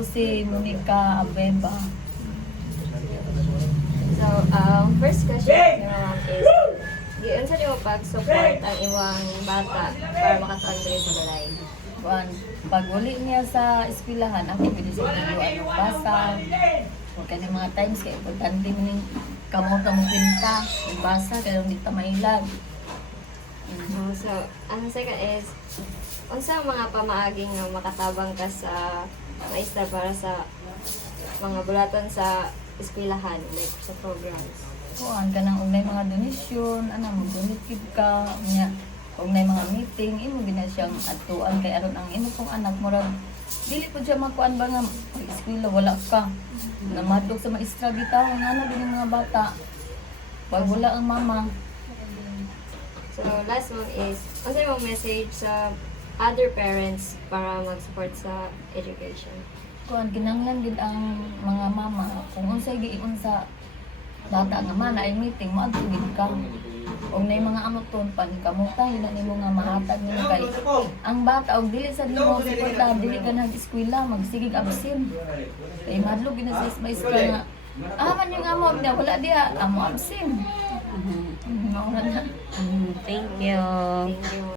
Ako si Monica Abeba. So, first question nga ma'am is, giun sa nimo pag-support ang iwang bata para makatuan diri sa balay? Kuan, pag uli niya sa eskwelahan, ako pwede sa tinuan ng basa. Huwag ka ng mga times, kaya importante mo yung kamot ang pinta, yung basa, kaya hindi ta mailag. So, ang second is, unsa ang mga pamaaging nga makatabang ka sa maestra para sa mga bulaton sa eskwelahan, like sa programs? Kuan ka nang unay mga donasyon, mo donate ka, niya. Unay mga meeting, imo gina siyang atuan kay aron ang imo kong anak murag dili po siya makuan ba nga eskwela wala ka. Namadlok sa maestra bitaw ano din yung mga bata. Pag wala ang mama. So, last one is, ano yung message sa other parents para mag-support sa education? Kuan kinahanglan gid ang mga mama kung unsay giingon sa bata nga man ay meeting mo gid ka. Og nay mga amoton panikamutan ila nimo nga mahatag nimo kay ang bata og dili sa nimo suportahan dili ka nag-eskwela magsigig absent. Kay madlog gid sa maestra nga man yung amo niya wala diha amo absent. Mao na. Thank you. Thank you.